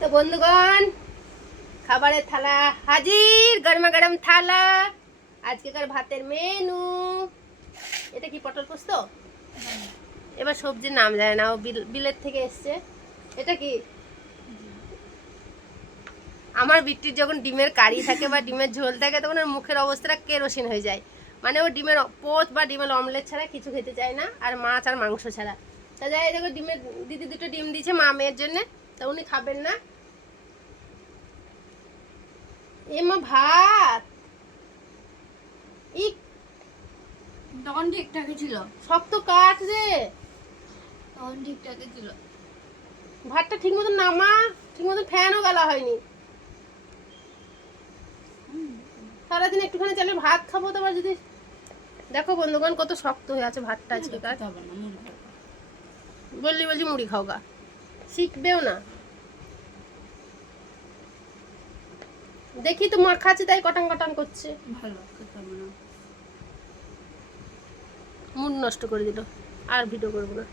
তো বন্ধুগণ, খাবারের থালা হাজির, গরমা গরম থালা। আজকেকার ভাতের মেনু এটা কি পটল পোস্ত? এবার সবজির নাম জানে না, ও বিলেত থেকে এসছে। এটা কি? আমার বিটির যখন ডিমের কারি থাকে বা ডিমের ঝোল থাকে তখন ওর মুখের অবস্থাটা কেরোসিন হয়ে যায়। মানে ও ডিমের পোস্ত বা ডিমের অমলেট ছাড়া কিছু খেতে চায় না, আর মাছ আর মাংস ছাড়া। তা যাই দেখো, ডিমের দিদি দুটো ডিম দিয়েছে মা মেয়ের জন্য, তা উনি খাবেন না। এমা ভাত ই তখন ঠিকঠাকই ছিল, শক্ত কাঠ রে। তখন ঠিকঠাকই ছিল। ভাতটা ঠিক মতো নামা, ঠিক মতো ফ্যানও গালা হয়নি। সারাদিন একটুখানি চাইলে ভাত খাবো, তোমার যদি দেখো বন্ধুগণ কত শক্ত হয়ে আছে ভাতটা আজকে। কার বললি বলছি মুড়ি খাও গা, শিখবেও না। দেখি তো মা খাচ্ছে তাই কটাং কটাং করছে, ভালো খেতে হবে না। মুড নষ্ট করে দিল। আর ভিডিও করবো না।